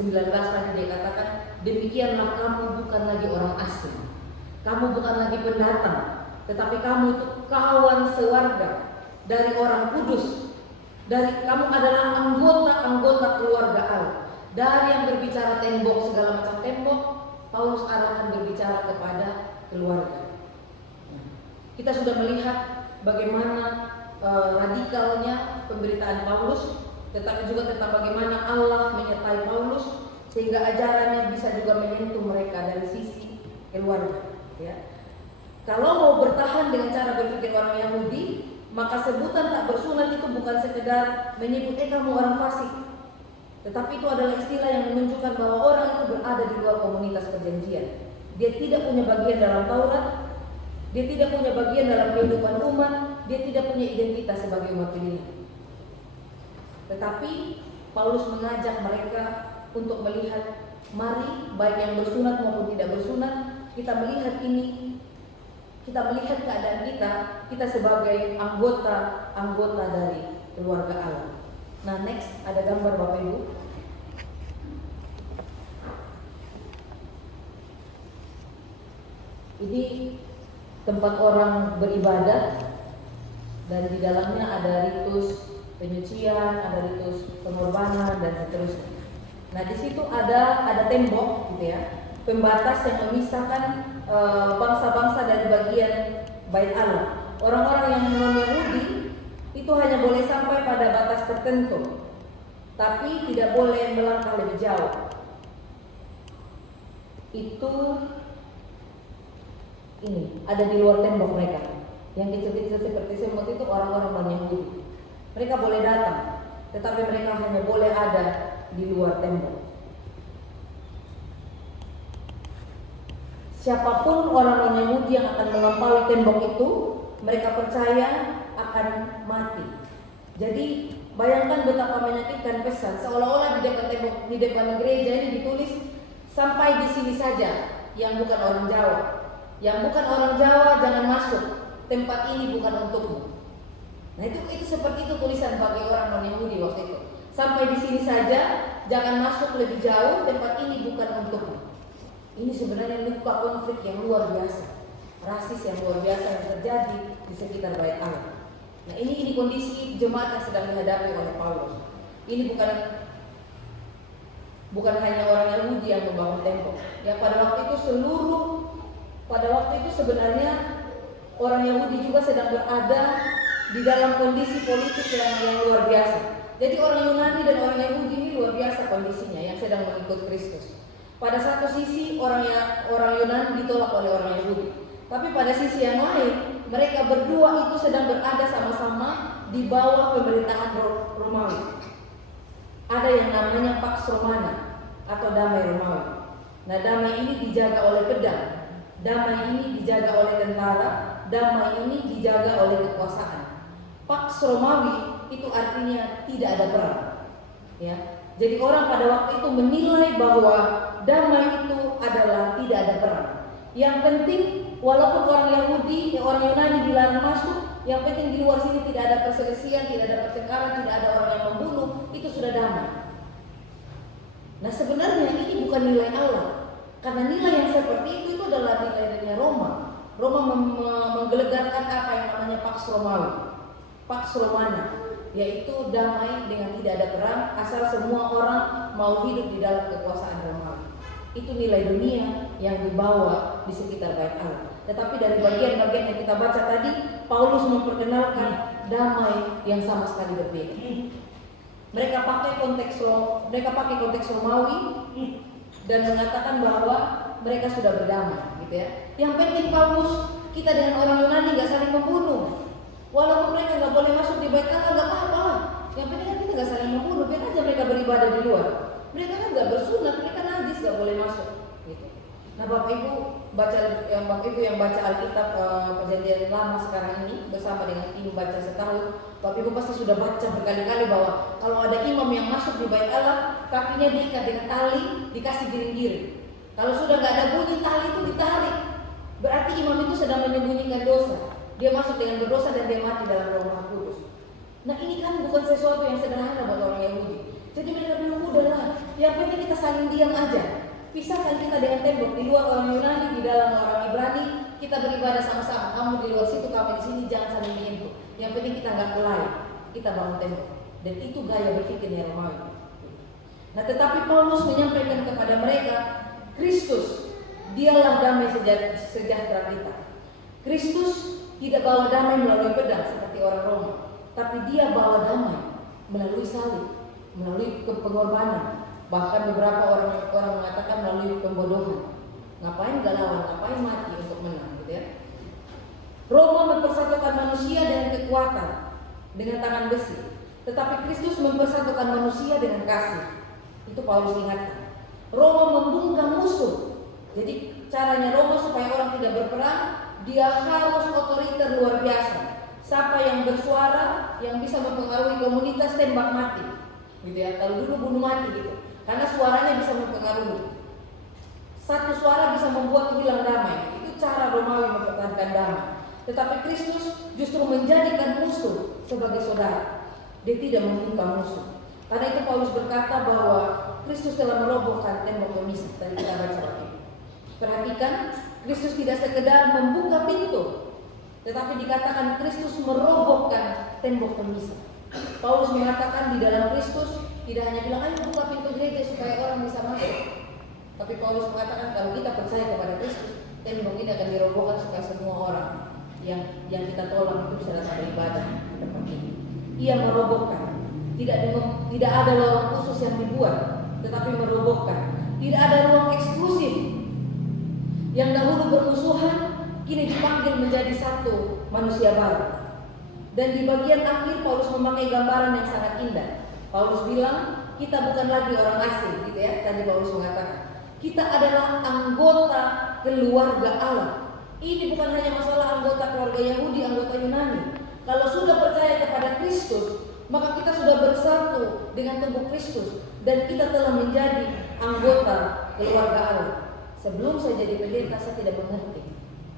19 tadi dia katakan, demikianlah kamu bukan lagi orang asing, kamu bukan lagi pendatang, tetapi kamu itu kawan sewarga dari orang kudus, kamu adalah anggota keluarga Allah. Dari yang berbicara tembok, segala macam tembok, Paulus arahkan berbicara kepada keluarga. Kita sudah melihat bagaimana radikalnya pemberitaan Paulus, tetapi juga tentang bagaimana Allah menyertai Paulus sehingga ajarannya bisa juga menyentuh mereka dari sisi keluarga. Ya. Kalau mau bertahan dengan cara berpikir orang Yahudi, maka sebutan tak bersunat itu bukan sekedar menyebut kamu orang fasik, tetapi itu adalah istilah yang menunjukkan bahwa orang itu berada di luar komunitas perjanjian. Dia tidak punya bagian dalam Taurat, dia tidak punya bagian dalam kehidupan umat, dia tidak punya identitas sebagai umat pilihan. Tetapi Paulus mengajak mereka untuk melihat, mari baik yang bersunat maupun tidak bersunat, kita melihat ini, kita melihat keadaan kita sebagai anggota dari keluarga Allah. Nah, next ada gambar Bapak Ibu. Ini tempat orang beribadah dan di dalamnya ada ritus penyucian, ada ritus pengorbanan dan seterusnya. Nah, di situ ada tembok gitu ya, pembatas yang memisahkan bangsa-bangsa dari bagian bait Allah. Orang-orang yang non-Yahudi itu hanya boleh sampai pada batas tertentu, tapi tidak boleh melangkah lebih jauh. Itu ini ada di luar tembok mereka. Yang kecil-kecil seperti semut itu orang-orang non-Yahudi. Mereka boleh datang, tetapi mereka hanya boleh ada di luar tembok. Siapapun orang non-Yahudi yang akan melampaui tembok itu, mereka percaya akan mati. Jadi bayangkan betapa menyakitkan pesan, seolah-olah di depan tembok, di depan gereja ini ditulis sampai di sini saja. Yang bukan orang Jawa, jangan masuk. Tempat ini bukan untukmu. Nah itu seperti itu tulisan bagi orang non-Yahudi waktu itu. Sampai di sini saja, jangan masuk lebih jauh. Tempat ini bukan untukmu. Ini sebenarnya luka konflik yang luar biasa, rasis yang luar biasa yang terjadi di sekitar bait Allah. Nah ini kondisi jemaat yang sedang dihadapi oleh Paulus. Ini bukan hanya orang Yahudi yang membangun tembok. Ya pada waktu itu sebenarnya orang Yahudi juga sedang berada di dalam kondisi politik yang luar biasa. Jadi orang Yunani dan orang Yahudi ini luar biasa kondisinya yang sedang mengikut Kristus. Pada satu sisi orang Yunani ditolak oleh orang Yahudi, tapi pada sisi yang lain mereka berdua itu sedang berada sama-sama di bawah pemerintahan Romawi. Ada yang namanya Pax Romana atau damai Romawi. Nah damai ini dijaga oleh pedang, damai ini dijaga oleh tentara, damai ini dijaga oleh kekuasaan. Pax Romawi itu artinya tidak ada perang. Ya. Jadi orang pada waktu itu menilai bahwa damai itu adalah tidak ada perang. Yang penting walaupun orang Yahudi, orang Yunani dilarang masuk, yang penting di luar sini tidak ada perselisihan, tidak ada pertengkaran, tidak ada orang yang membunuh, itu sudah damai. Nah sebenarnya ini bukan nilai Allah, karena nilai yang seperti itu adalah nilai-nilai Roma. Roma menggelegarkan apa yang namanya Pax Romawi, Pax Romana, yaitu damai dengan tidak ada perang asal semua orang mau hidup di dalam kekuasaan Romawi. Itu nilai dunia yang dibawa di sekitar bait Allah. Tetapi dari bagian-bagian yang kita baca tadi, Paulus memperkenalkan damai yang sama sekali berbeda. Mereka pakai konteks Romawi dan mengatakan bahwa mereka sudah berdamai, gitu ya. Yang penting Paulus, kita dengan orang Yunani nggak saling membunuh. Walaupun mereka nggak boleh masuk di bait Allah, nggak apa-apa. Yang penting kan kita nggak saling membunuh, biar aja mereka beribadah di luar. Mereka kan nggak bersunat, mereka najis, nggak boleh masuk. Gitu. Nah Bapak Ibu yang baca Alkitab Perjanjian Lama sekarang ini bersama dengan tim baca setahun, Bapak Ibu pasti sudah baca berkali-kali bahwa kalau ada imam yang masuk di bait Allah, kakinya diikat dengan tali, dikasih giring-giring. Kalau sudah nggak ada bunyi tali itu ditarik, berarti imam itu sedang menyembunyikan dosa. Dia masuk dengan berdosa dan dia mati dalam Roh Kudus. Nah ini kan bukan sesuatu yang sederhana buat orang Yahudi. Jadi mereka bilang udahlah, yang Yang penting kita saling diam aja. Pisahkan kita dengan tembok. Di luar orang Yunani, di dalam orang Ibrani, kita beribadah sama-sama. Kamu di luar situ, kami di sini, jangan saling menyentuh. Yang penting kita nggak kelahi, kita bangun tembok. Dan itu gaya berpikirnya Romawi. Nah, tetapi Paulus menyampaikan kepada mereka, Kristus, dialah damai sejahtera kita. Kristus tidak bawa damai melalui pedang seperti orang Roma, tapi dia bawa damai melalui salib, melalui pengorbanan. Bahkan beberapa orang mengatakan melalui pembodohan. Ngapain galauan, ngapain mati untuk menang, gitu ya. Roma mempersatukan manusia dengan kekuatan, dengan tangan besi. Tetapi Kristus mempersatukan manusia dengan kasih. Itu Paulus ingatkan. Roma membungkam musuh. Jadi caranya Roma supaya orang tidak berperang, dia harus otoriter luar biasa. Siapa yang bersuara, yang bisa mempengaruhi komunitas, tembak mati, gitu ya. Kalau dulu bunuh mati gitu, karena suaranya bisa mempengaruhi. Satu suara bisa membuat hilang damai. Itu cara Romawi mempertahankan damai. Tetapi Kristus justru menjadikan musuh sebagai saudara. Dia tidak membungkam musuh. Karena itu Paulus berkata bahwa Kristus telah merobohkan tembok pemisah. Tadi kita baca waktu itu. Perhatikan, Kristus tidak sekedar membuka pintu, tetapi dikatakan Kristus merobohkan tembok pemisah. Paulus mengatakan di dalam Kristus tidak hanya bilang ayo buka pintu gereja supaya orang bisa masuk. Tapi Paulus mengatakan kalau kita percaya kepada Kristus, tembok ini akan dirobohkan supaya semua orang yang kita tolong itu bisa datang beribadah di tempat ini. Ia merobohkan. Tidak ada ruang khusus yang dibuat, tetapi merobohkan. Tidak ada ruang eksklusif. Yang dahulu bermusuhan kini dipanggil menjadi satu manusia baru. Dan di bagian akhir Paulus memakai gambaran yang sangat indah. Paulus bilang kita bukan lagi orang asing, gitu ya. Tadi Paulus mengatakan kita adalah anggota keluarga Allah. Ini bukan hanya masalah anggota keluarga Yahudi, anggota Yunani. Kalau sudah percaya kepada Kristus, maka kita sudah bersatu dengan tubuh Kristus dan kita telah menjadi anggota keluarga Allah. Sebelum saya jadi pendeta, saya tidak mengerti.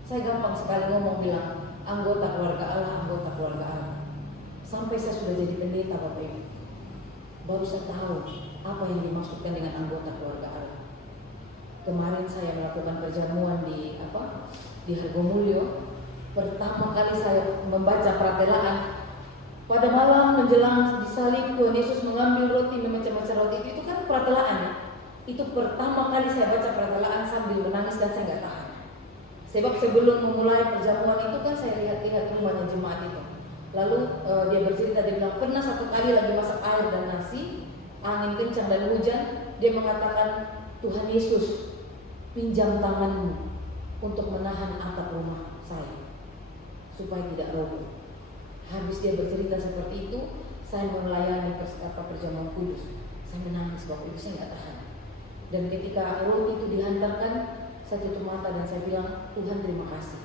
Saya gampang sekali ngomong bilang anggota keluarga Allah, anggota keluarga Allah. Sampai saya sudah jadi pendeta, Bapak Ibu, baru saya tahu apa yang dimaksudkan dengan anggota keluarga Allah. Kemarin saya melakukan perjamuan di Hargomulyo. Pertama kali saya membaca pratelaan. Pada malam menjelang disalib Tuhan Yesus mengambil roti, memecah-mecah roti itu kan pratelaan ya. Itu pertama kali saya baca pratelaan sambil menangis dan saya nggak tahan. Sebab sebelum memulai perjamuan itu kan saya lihat-lihat rumahnya jemaat itu. Lalu dia bercerita, dia bilang pernah satu kali lagi masak air dan nasi, angin kencang dan hujan, dia mengatakan Tuhan Yesus pinjam tanganmu untuk menahan atap rumah saya supaya tidak roboh. Habis dia bercerita seperti itu, saya melayani perjamuan kudus. Saya menangis waktu itu, saya nggak tahan. Dan ketika roti itu dihantarkan, saya tutup mata dan saya bilang, Tuhan terima kasih.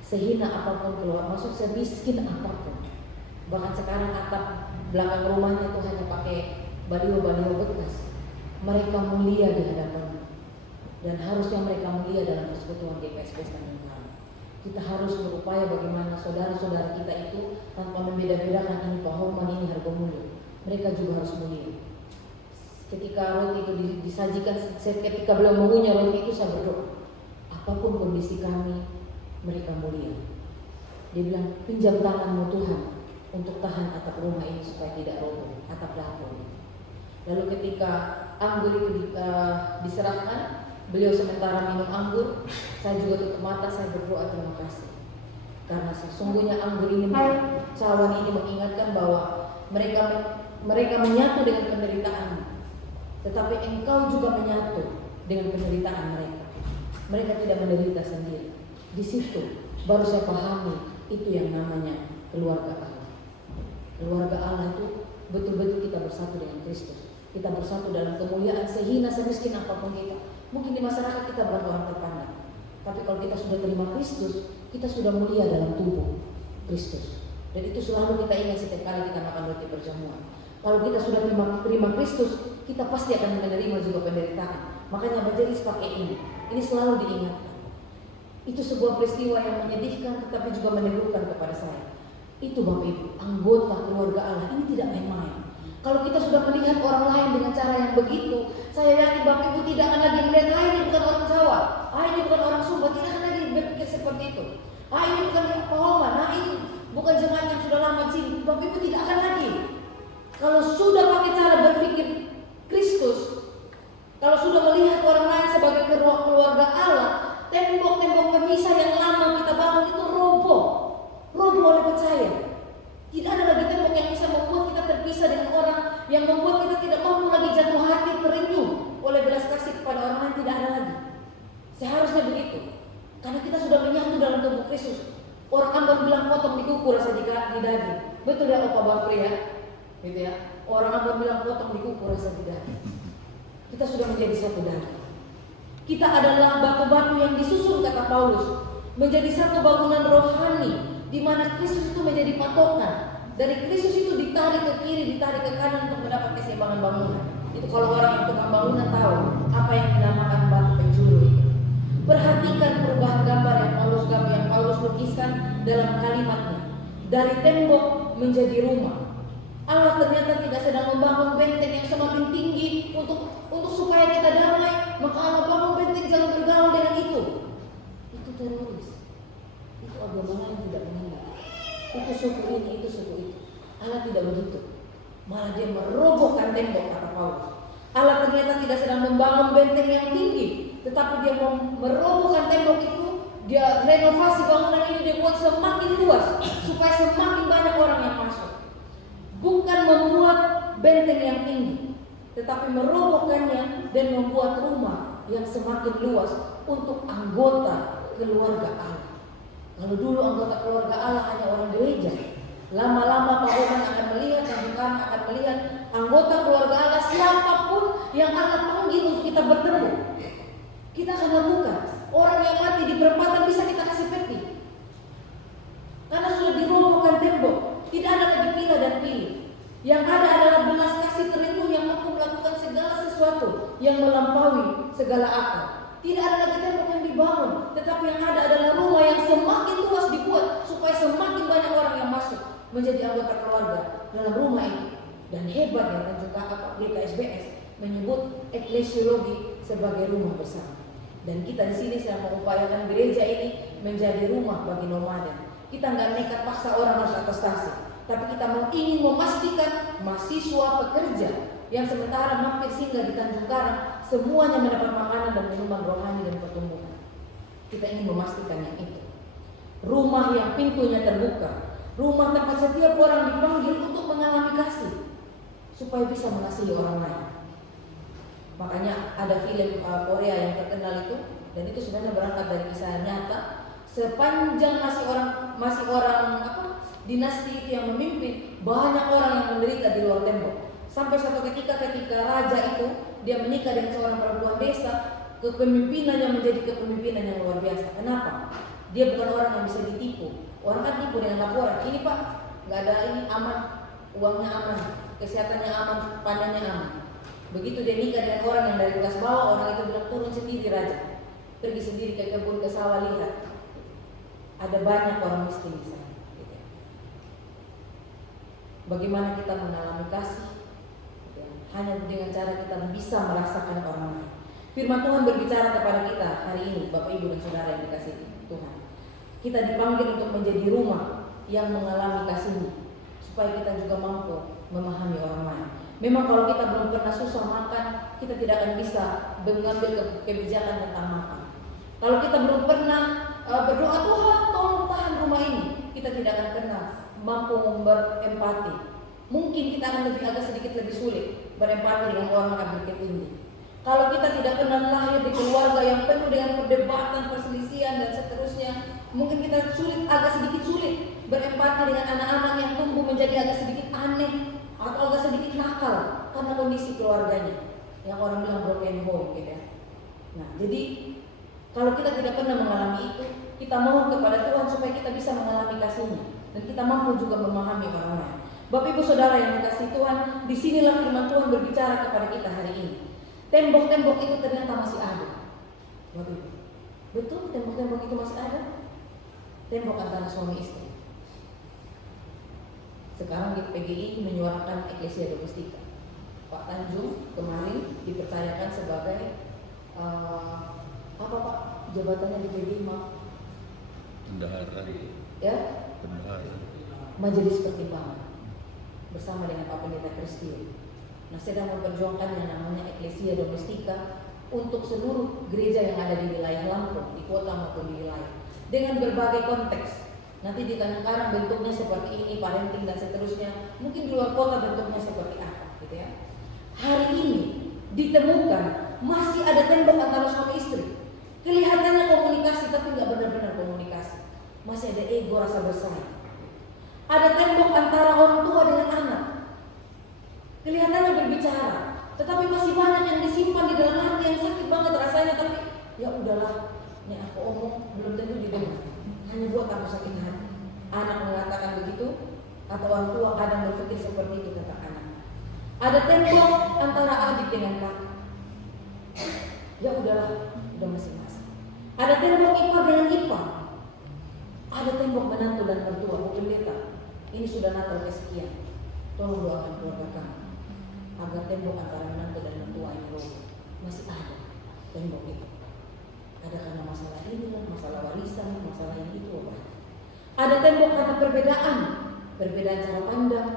Sehina apapun keluar, maksud saya miskin apapun. Bahkan sekarang atap belakang rumahnya itu hanya pakai baliho-baliho bekas. Mereka mulia di hadapan, dan harusnya mereka mulia dalam persekutuan GPSP Tanjung Karang. Kita harus berupaya bagaimana saudara-saudara kita itu tanpa membeda-bedakan ini Pahoman, ini Hargomulyo. Mereka juga harus mulia. Ketika roti itu disajikan, ketika beliau mengunyah roti itu, saya berdoa, apapun kondisi kami, mereka mulia. Dia bilang, pinjam tanganmu Tuhan untuk tahan atap rumah ini supaya tidak roboh, atap dapur. Lalu ketika anggur itu diserahkan, beliau sementara minum anggur, saya juga tutup mata, saya berdoa terima kasih. Karena sesungguhnya anggur ini, cawan ini mengingatkan bahwa mereka menyatu dengan penderitaan, tetapi engkau juga menyatu dengan penderitaan mereka. Mereka tidak menderita sendiri. Di situ baru saya pahami itu yang namanya keluarga Allah. Keluarga Allah itu betul-betul kita bersatu dengan Kristus. Kita bersatu dalam kemuliaan sehina semiskin apapun kita. Mungkin di masyarakat kita bukan orang terpandang, tapi kalau kita sudah terima Kristus, kita sudah mulia dalam tubuh Kristus. Dan itu selalu kita ingat setiap kali kita makan roti perjamuan. Kalau kita sudah terima Kristus, kita pasti akan menerima juga penderitaan. Makanya majelis pakai ini selalu diingatkan. Itu sebuah peristiwa yang menyedihkan, tetapi juga meneguhkan kepada saya. Itu Bapak Ibu, anggota keluarga Allah ini tidak main-main. Kalau kita sudah melihat orang lain dengan cara yang begitu, saya yakin Bapak Ibu tidak akan lagi melihat, ini bukan orang Jawa, ini bukan orang Sumba, tidak akan lagi berpikir seperti itu. Ini bukan Pahoman, ini bukan jemaat yang sudah lama di sini. Bapak Ibu tidak akan lagi. Kalau sudah pakai cara berpikir Kristus, kalau sudah melihat orang lain sebagai keluarga Allah, tembok-tembok pemisah yang lama kita bangun itu roboh oleh percaya. Tidak ada lagi tembok yang bisa membuat kita terpisah dengan orang, yang membuat kita tidak mampu lagi jatuh hati terenyuh oleh belas kasih kepada orang lain. Tidak ada lagi. Seharusnya begitu, karena kita sudah menyatu dalam tubuh Kristus. Orang Ambon bilang potong di kuku rasa di daging. Betul ya Opa Bang Pria? Gitu ya. Orang Ambon bilang potong di kuku rasa di daging. Kita sudah menjadi satu daging. Kita adalah batu-batu yang disusun, kata Paulus, menjadi satu bangunan rohani, di mana Kristus itu menjadi patokan. Dari Kristus itu ditarik ke kiri, ditarik ke kanan untuk mendapat keseimbangan bangunan. Itu kalau orang yang tukang bangunan tahu apa yang dinamakan batu penjuru itu. Perhatikan perubahan gambar yang Paulus lukiskan dalam kalimatnya. Dari tembok menjadi rumah. Allah ternyata tidak sedang membangun benteng yang semakin tinggi untuk supaya kita damai. Maka Allah bangun benteng, jangan bergaul dengan itu. Itu teroris. Itu agama lain tidak mengenal. Itu suku ini, itu suku itu. Allah tidak begitu. Malah dia merobohkan tembok, kata Paulus. Allah ternyata tidak sedang membangun benteng yang tinggi, tetapi dia merobohkan tembok itu. Dia renovasi bangunan ini, dia buat semakin luas supaya semakin banyak orang yang masuk. Bukan membuat benteng yang tinggi, tetapi merobohkannya dan membuat rumah yang semakin luas untuk anggota keluarga Allah. Kalau dulu anggota keluarga Allah hanya orang gereja, lama-lama Pak Oman akan melihat, dan bukan akan melihat anggota keluarga Allah siapapun yang Allah panggil untuk kita bertemu, kita akan lakukan. Orang yang mati di perempatan bisa kita kasih peti, karena sudah dirobohkan tembok. Tidak ada lagi pilih dan pilih. Yang ada adalah belas kasih terenyuh yang mampu melakukan segala sesuatu yang melampaui segala akal. Tidak ada lagi tembok yang dibangun, tetapi yang ada adalah rumah yang semakin luas dibuat supaya semakin banyak orang yang masuk menjadi anggota keluarga dalam rumah itu. Dan hebatnya Tanjung Kakak GKSBS menyebut eklesiologi sebagai rumah bersama. Dan kita di sini sedang mengupayakan gereja ini menjadi rumah bagi nomaden. Kita nggak nekat paksa orang harus atestasi, tapi kita ingin memastikan mahasiswa pekerja yang sementara mampir singgah di Tanjung Karang semuanya mendapat makanan dan minuman rohani dan pertumbuhan. Kita ingin memastikan yang itu. Rumah yang pintunya terbuka, rumah tempat setiap orang dipanggil untuk mengalami kasih supaya bisa mengasihi orang lain. Makanya ada film Korea yang terkenal itu, dan itu sebenarnya berangkat dari kisah nyata. Sepanjang masih orang dinasti itu yang memimpin, banyak orang yang menderita di luar tembok. Sampai suatu ketika raja itu dia menikah dengan seorang perempuan desa, kepemimpinannya menjadi kepemimpinan yang luar biasa. Kenapa? Dia bukan orang yang bisa ditipu. Orang kan tipu dengan laporan. Ini Pak, nggak ada ini, aman, uangnya aman, kesehatannya aman, panennya aman. Begitu dia nikah dengan orang yang dari kelas bawah, orang itu bilang turun sendiri raja, pergi sendiri ke kebun, ke sawah, lihat. Ada banyak orang miskin di sana. Bagaimana kita mengalami kasih? Hanya dengan cara kita bisa merasakan orang lain. Firman Tuhan berbicara kepada kita hari ini, Bapak Ibu dan Saudara yang dikasihi Tuhan. Kita dipanggil untuk menjadi rumah yang mengalami kasih-Nya, supaya kita juga mampu memahami orang lain. Memang kalau kita belum pernah susah makan, kita tidak akan bisa mengambil kebijakan tentang makan. Kalau kita belum pernah berdoa, Tuhan tolong tahan rumah ini, kita tidak akan pernah mampu berempati. Mungkin kita akan agak sedikit lebih sulit berempati dengan orang yang berketinggi. Kalau kita tidak pernah lahir di keluarga yang penuh dengan perdebatan, perselisihan dan seterusnya, mungkin kita agak sedikit sulit berempati dengan anak-anak yang tumbuh menjadi agak sedikit aneh atau agak sedikit nakal karena kondisi keluarganya, yang orang bilang broken home gitu ya. Nah, jadi kalau kita tidak pernah mengalami itu, kita mohon kepada Tuhan supaya kita bisa mengalami kasih-Nya dan kita mampu juga memahami orang lain. Bapak Ibu Saudara yang dikasihi Tuhan, disinilah firman Tuhan berbicara kepada kita hari ini. Tembok-tembok itu ternyata masih ada. Bapak Ibu, betul tembok-tembok itu masih ada? Tembok antara suami istri. Sekarang di PGI menyuarakan eklesia domestika. jabatannya di PGI, bendahara. Ya, Bendahara. Majelis Pertimbangan bersama dengan Pak Pendeta Christio. Nah, sedang memperjuangkan yang namanya Ecclesia Domestica untuk seluruh gereja yang ada di wilayah Lampung, di kota maupun di wilayah, dengan berbagai konteks. Nanti di Tanjung bentuknya seperti ini, parenting dan seterusnya. Mungkin di luar kota bentuknya seperti apa, gitu ya. Hari ini ditemukan masih ada tembok antara suami istri. Kelihatannya komunikasi tapi nggak benar-benar komunikasi. Masih ada ego, rasa bersaing. Ada tembok antara orang tua dengan anak. Kelihatannya berbicara, tetapi masih banyak yang disimpan di dalam hati yang sakit banget rasanya. Tapi ya udahlah, ini aku omong belum tentu didengar. Hanya buat aku sakit hati. Anak mengatakan begitu, atau orang tua kadang berpikir seperti itu kata anak. Ada tembok antara adik dengan kakak. Ya udahlah, udah masing-masing. Ada tembok ipar dengan ipar. Ada tembok menantu dan mertua. Bu Pendeta, ini sudah Natal kesekian. Tolong doakan keluarga kami agar tembok antara menantu dan mertua ini roboh. Masih ada tembok itu. Ada karena masalah inilah, masalah warisan, masalah ini itu apa? Ada tembok karena perbedaan cara pandang.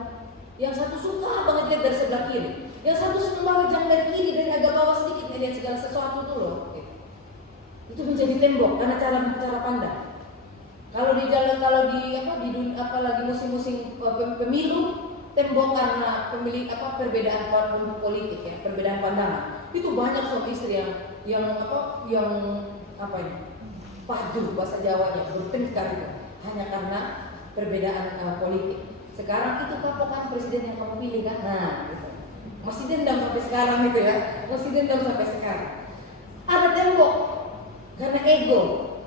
Yang satu suka banget lihat dari sebelah kiri, yang satu senang banget jangan dari kiri, dari agak bawah sedikit melihat segala sesuatu tuh loh. Itu menjadi tembok karena cara pandang. Kalau di jalan, apalagi musim-musim pemilu, tembok karena perbedaan politik ya, perbedaan pandangan. Itu banyak suami istri yang padu bahasa Jawanya, bertengkar itu hanya karena perbedaan politik. Sekarang itu kapokan presiden yang kamu pilih kan? Nah, gitu. Masih dendam sampai sekarang gitu ya, masih dendam sampai sekarang. Ada tembok karena ego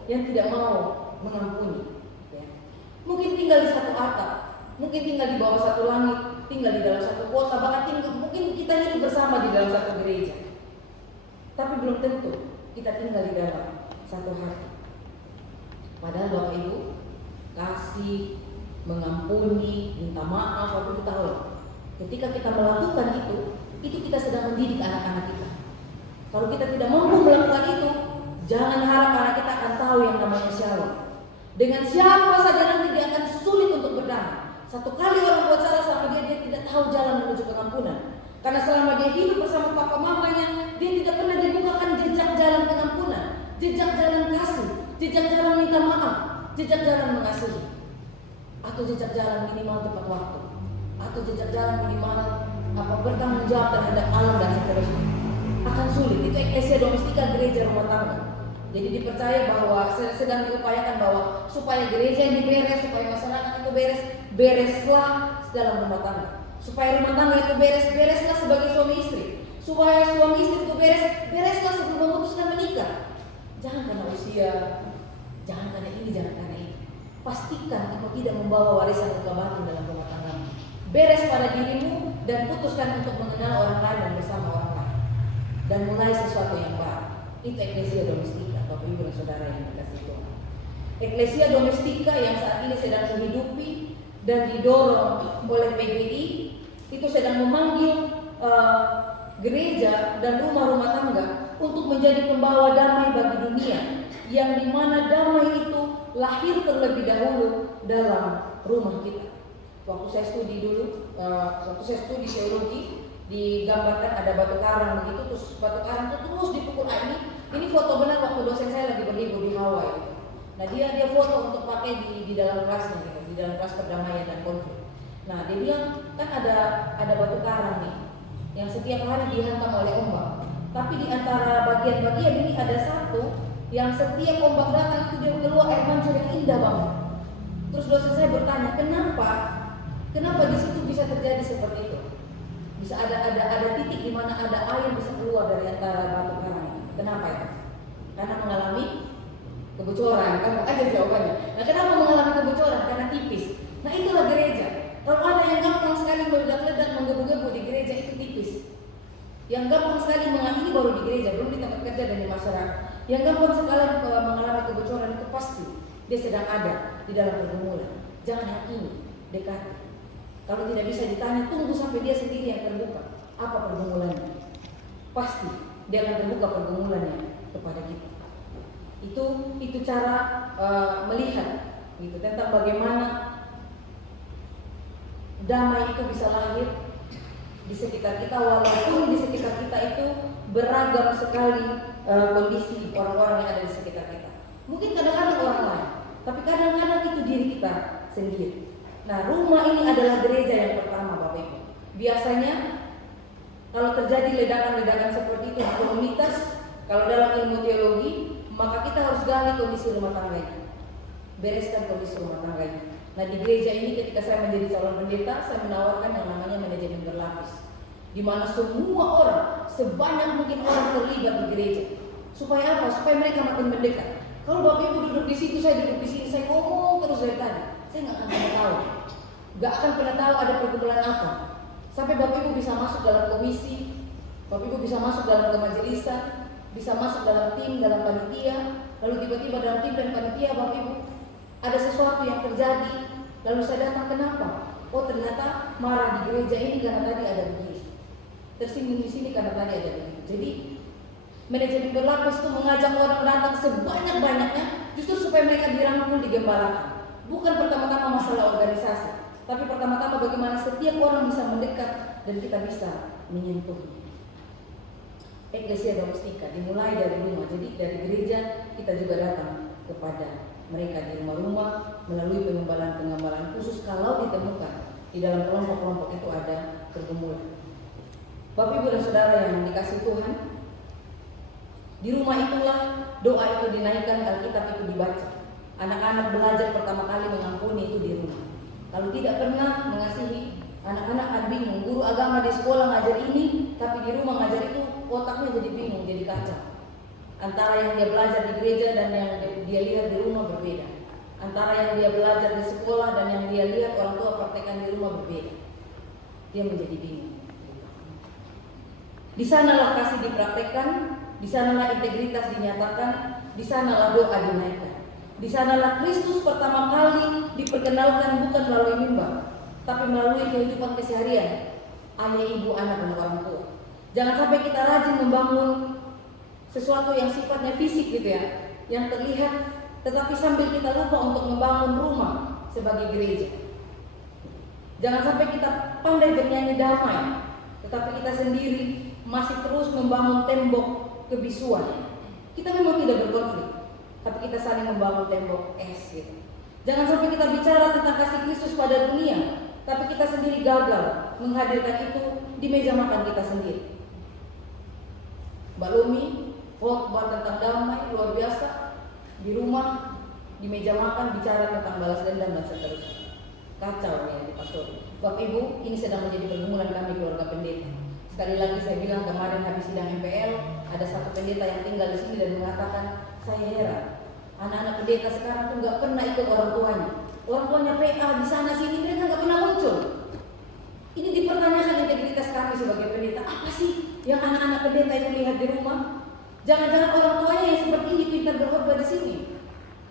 yang tidak mau mengampuni. Ya. Mungkin tinggal di satu atap, mungkin tinggal di bawah satu langit, tinggal di dalam satu kota, bahkan mungkin kita hidup bersama di dalam satu gereja. Tapi belum tentu kita tinggal di dalam satu hati. Padahal Bapak Ibu kasih, mengampuni, minta maaf, waktu kita tahu. Ketika kita melakukan itu kita sedang mendidik anak-anak kita. Kalau kita tidak mampu melakukan itu, jangan harap anak kita akan tahu yang namanya shalom. Dengan siapa saja nanti dia akan sulit untuk berdamai. Satu kali orang buat salah sama dia tidak tahu jalan menuju pengampunan. Karena selama dia hidup bersama papa mamanya, dia tidak pernah dibukakan jejak jalan pengampunan, jejak jalan kasih, jejak jalan minta maaf, jejak jalan mengasihi, atau jejak jalan minimal tepat waktu, atau jejak jalan minimal bertanggung jawab terhadap alam dan seterusnya. Akan sulit. Itu Ecclesia Domestica, gereja rumah tangga. Jadi dipercaya bahwa sedang diupayakan bahwa supaya gereja ini beres, supaya masyarakat itu bereslah dalam rumah tangga. Supaya rumah tangga itu bereslah sebagai suami istri. Supaya suami istri itu bereslah sebelum memutuskan menikah. Jangan karena usia, jangan karena ini, jangan karena ini. Pastikan engkau tidak membawa warisan kebatin dalam rumah tangga. Beres pada dirimu dan putuskan untuk mengenal orang lain dan bersama orang lain. Dan mulai sesuatu yang baru. Itu Ecclesia Domestica, Bapak Ibu dan Saudara yang dikasihi Tuhan. Ecclesia Domestica yang saat ini sedang dihidupi dan didorong oleh PGI itu sedang memanggil gereja dan rumah-rumah tangga untuk menjadi pembawa damai bagi dunia, yang dimana damai itu lahir terlebih dahulu dalam rumah kita. Waktu saya studi teologi, digambarkan ada batu karang begitu, terus batu karang itu terus dipukul. Ini foto benar waktu dosen saya lagi berlibur di Hawaii. Nah dia foto untuk pakai di dalam kelasnya gitu, di dalam kelas perdamaian dan konflik. Nah dia bilang kan ada batu karang nih yang setiap hari dihantam oleh ombak. Tapi di antara bagian-bagian ini ada satu yang setiap ombak datang itu dia keluar air mancur yang indah banget. Terus dosen saya bertanya, kenapa di situ bisa terjadi seperti itu? Bisa ada titik di mana ada air bisa keluar dari antara batu karang ini. Kenapa itu? Karena mengalami kebocoran, kan ada jawabannya. Nah, kenapa mengalami kebocoran? Karena tipis. Nah, itulah gereja. Kalau ada yang gampang sekali meledak-ledak, menggebu-gebu di gereja itu tipis. Yang gampang sekali mengakhiri baru di gereja, belum di tempat kerja dan di masyarakat. Yang gampang sekali mengalami kebocoran itu pasti dia sedang ada di dalam pergumulan. Jangan hakimi, dekati. Kalau tidak bisa ditanya, tunggu sampai dia sendiri yang terbuka. Apa pergumulannya? Pasti dia akan terbuka pergumulannya kepada kita. Itu cara melihat gitu tentang bagaimana damai itu bisa lahir di sekitar kita, walaupun di sekitar kita itu beragam sekali kondisi orang-orang yang ada di sekitar kita. Mungkin kadang-kadang orang lain, tapi kadang-kadang itu diri kita sendiri. Nah, rumah ini adalah gereja yang pertama, Bapak Ibu. Biasanya kalau terjadi ledakan-ledakan seperti itu di komunitas, kalau dalam ilmu teologi, maka kita harus gali kondisi rumah tangga ini, bereskan kondisi rumah tangga ini. Nah, di gereja ini ketika saya menjadi calon pendeta, saya menawarkan yang namanya manajemen berlapis, di mana semua orang, sebanyak mungkin orang terlibat di gereja. Supaya apa? Supaya mereka makin mendekat. Kalau Bapak Ibu duduk di situ, saya duduk di sini, saya ngomong terus dari tadi, saya nggak akan pernah tahu, nggak akan pernah tahu ada perkumpulan apa. Sampai Bapak Ibu bisa masuk dalam komisi, Bapak Ibu bisa masuk dalam kemajelisan, bisa masuk dalam tim, dalam panitia, lalu tiba-tiba dalam tim dan panitia Bapak Ibu ada sesuatu yang terjadi, lalu saya datang, kenapa? Oh, ternyata marah di gereja ini karena tadi ada begini, tersinggung di sini karena tadi ada begini. Jadi manajemen berlapis itu mengajak orang datang sebanyak-banyaknya, justru supaya mereka dirangkul, digembalakan. Bukan pertama-tama masalah organisasi, tapi pertama-tama bagaimana setiap orang bisa mendekat dan kita bisa menyentuhnya. Eklesia domestika dimulai dari rumah. Jadi dari gereja kita juga datang kepada mereka di rumah-rumah melalui pengembalaan khusus kalau ditemukan di dalam kelompok-kelompok itu ada pergumulan. Bapak Ibu dan Saudara yang dikasihi Tuhan, di rumah itulah doa itu dinaikkan, Alkitab itu dibaca. Anak-anak belajar pertama kali mengampuni itu di rumah. Kalau tidak pernah mengasihi, anak-anak akan bingung. Guru agama di sekolah ngajar ini, tapi di rumah ngajar itu otaknya jadi bingung, jadi kacau. Antara yang dia belajar di gereja dan yang dia lihat di rumah berbeda. Antara yang dia belajar di sekolah dan yang dia lihat orang tua praktekkan di rumah berbeda. Dia menjadi bingung. Di sanalah kasih dipraktekkan, di sanalah integritas dinyatakan, di sanalah doa dinaikkan. Di sanalah Kristus pertama kali diperkenalkan bukan melalui mimbar, tapi melalui kehidupan keseharian ayah, ibu, anak, dan orang tua. Jangan sampai kita rajin membangun sesuatu yang sifatnya fisik gitu ya, yang terlihat, tetapi sambil kita lupa untuk membangun rumah sebagai gereja. Jangan sampai kita pandai bernyanyi damai, tetapi kita sendiri masih terus membangun tembok kebisuan. Kita memang tidak berkonflik, tapi kita saling membangun tembok es gitu. Jangan sampai kita bicara tentang kasih Kristus pada dunia, tapi kita sendiri gagal menghadirkan itu di meja makan kita sendiri. Mbak Lumi khotbah tentang damai luar biasa, di rumah di meja makan bicara tentang balas dendam dan seterusnya. Kacau ya di pastor. Bapak Ibu, ini sedang menjadi pergumulan kami keluarga pendeta. Sekali lagi saya bilang, kemarin habis sidang MPL, ada satu pendeta yang tinggal di sini dan mengatakan, saya heran, anak-anak pendeta sekarang tuh nggak pernah ikut orang tuanya. Orang tuanya PA di sana sini, mereka nggak pernah muncul. Ini dipertanyakan integritas kami sebagai pendeta. Apa sih yang anak-anak pendeta itu lihat di rumah? Jangan-jangan orang tuanya yang seperti ini pintar berkhotbah di sini,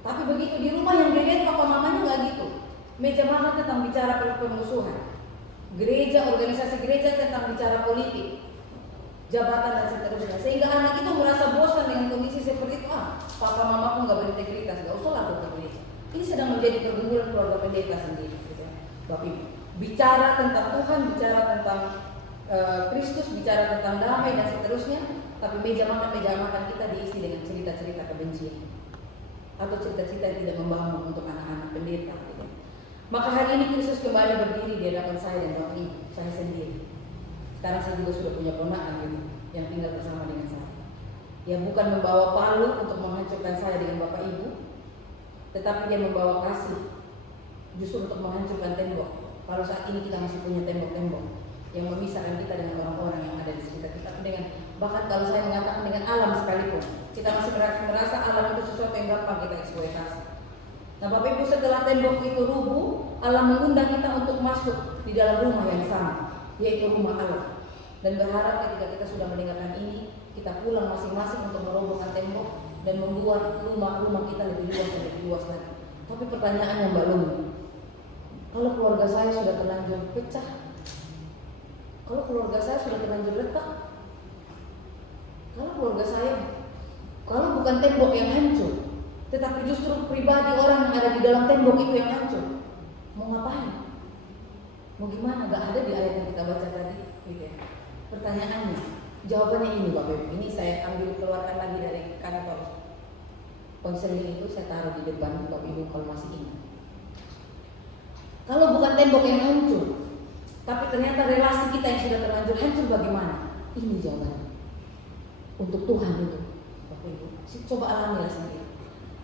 tapi begitu di rumah yang dilihat papa mamanya nggak gitu. Meja makan tentang bicara permusuhan, gereja, organisasi gereja tentang bicara politik, jabatan dan seterusnya, sehingga anak itu merasa bosan dengan kondisi seperti itu. Papa mamaku nggak berintegritas, nggak usah lah ke gereja. Ini sedang menjadi pergumulan keluarga pendeta sendiri, gitu. Bapak Ibu, bicara tentang Tuhan, bicara tentang Kristus, bicara tentang damai dan seterusnya, tapi meja makan kita diisi dengan cerita-cerita kebencian atau cerita-cerita yang tidak membangun untuk anak-anak pendeta. Gitu. Maka hari ini Kristus kembali berdiri di hadapan saya dan Bapak Ibu, saya sendiri. Sekarang saya juga sudah punya ponakan gitu, yang tinggal bersama dengan saya. Ya bukan membawa palu untuk menghancurkan saya dengan Bapak Ibu, tetapi dia membawa kasih justru untuk menghancurkan tembok. Kalau saat ini kita masih punya tembok-tembok yang memisahkan kita dengan orang-orang yang ada di sekitar kita, dengan bahkan kalau saya mengatakan dengan alam sekalipun, kita masih merasa alam itu sesuatu yang gampang kita eksploitasi. Nah Bapak Ibu, setelah tembok itu rubuh, Allah mengundang kita untuk masuk di dalam rumah yang sama, yaitu rumah Allah. Dan berharap ketika kita sudah meninggalkan ini, kita pulang masing-masing untuk merobohkan tembok dan membuat rumah-rumah kita lebih luas dan lebih luas lagi. Tapi pertanyaannya Mbak Lumi, kalau keluarga saya sudah terlanjur pecah, kalau keluarga saya sudah terlanjur retak, kalau keluarga saya, kalau bukan tembok yang hancur, Tetapi justru pribadi orang yang ada di dalam tembok itu yang hancur. Mau ngapain? Mau gimana? Gak ada di ayat yang kita baca tadi, gitu ya. Pertanyaannya, jawabannya ini Bapak Ibu. Ini saya ambil keluarkan lagi dari kantor konseling itu, saya taruh di depan Bapak Ibu kalau masih ingat. Kalau bukan tembok yang hancur, tapi ternyata relasi kita yang sudah terlanjur hancur, bagaimana? Ini jawabannya. Untuk Tuhan itu, Bapak Ibu, coba alamilah sendiri.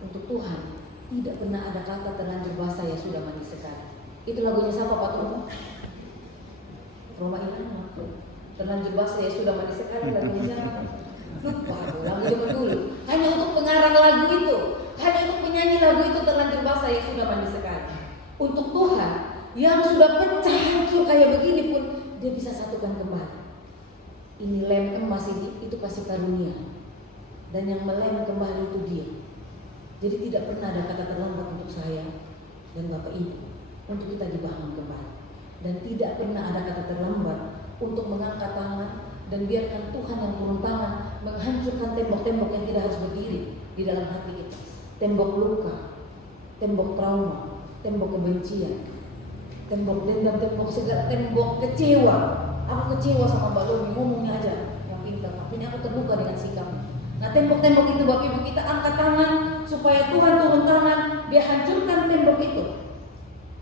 Untuk Tuhan tidak pernah ada kata terlanjur basah ya sudah mandi sekali. Itu lagunya siapa Pak Tomo? Roma Irama. Terlanjur basah ya sudah mandi sekali, lagunya siapa? Lupa, lagu zaman dulu. Hanya untuk pengarang lagu itu, hanya untuk penyanyi lagu itu terlanjur basah ya sudah mandi sekali. Untuk Tuhan yang sudah pecah hancur kayak begini pun dia bisa satukan kembali. Ini lem emas ini itu kasih karunia, dan yang melem kembali itu dia. Jadi tidak pernah ada kata terlambat untuk saya dan Bapak Ibu untuk kita dibangun kembali. Dan tidak pernah ada kata terlambat untuk mengangkat tangan dan biarkan Tuhan yang turun tangan menghancurkan tembok-tembok yang tidak harus berdiri di dalam hati kita. Tembok luka, tembok trauma, tembok kebencian, tembok dendam, tembok segala, tembok kecewa. Aku kecewa sama Mbak Domi, ngomongnya aja yang pintar, tapi aku terbuka dengan sikapnya. Nah tembok-tembok itu Bapak Ibu kita angkat tangan supaya Tuhan turun tangan, dia hancurkan tembok itu.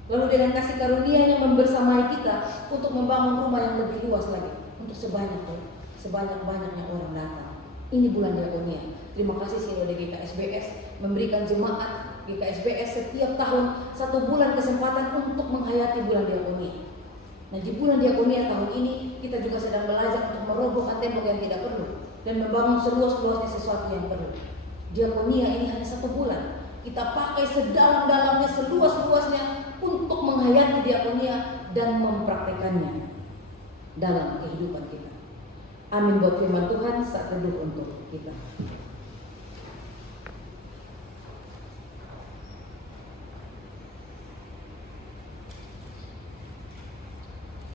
Lalu dengan kasih karunia-Nya membersamai kita untuk membangun rumah yang lebih luas lagi untuk sebanyak-banyaknya orang datang. Ini bulan diakonia. Terima kasih Sinode GKSBS memberikan jemaat GKSBS setiap tahun 1 bulan kesempatan untuk menghayati bulan diakonia. Nah di bulan diakonia tahun ini kita juga sedang belajar untuk merobohkan tembok yang tidak perlu dan membangun seluas-luasnya sesuatu yang perlu. Diakonia ini hanya 1 bulan. Kita pakai sedalam-dalamnya, seluas-luasnya untuk menghayati diakonia dan mempraktekannya dalam kehidupan kita. Amin buat firman Tuhan saat teduh untuk kita.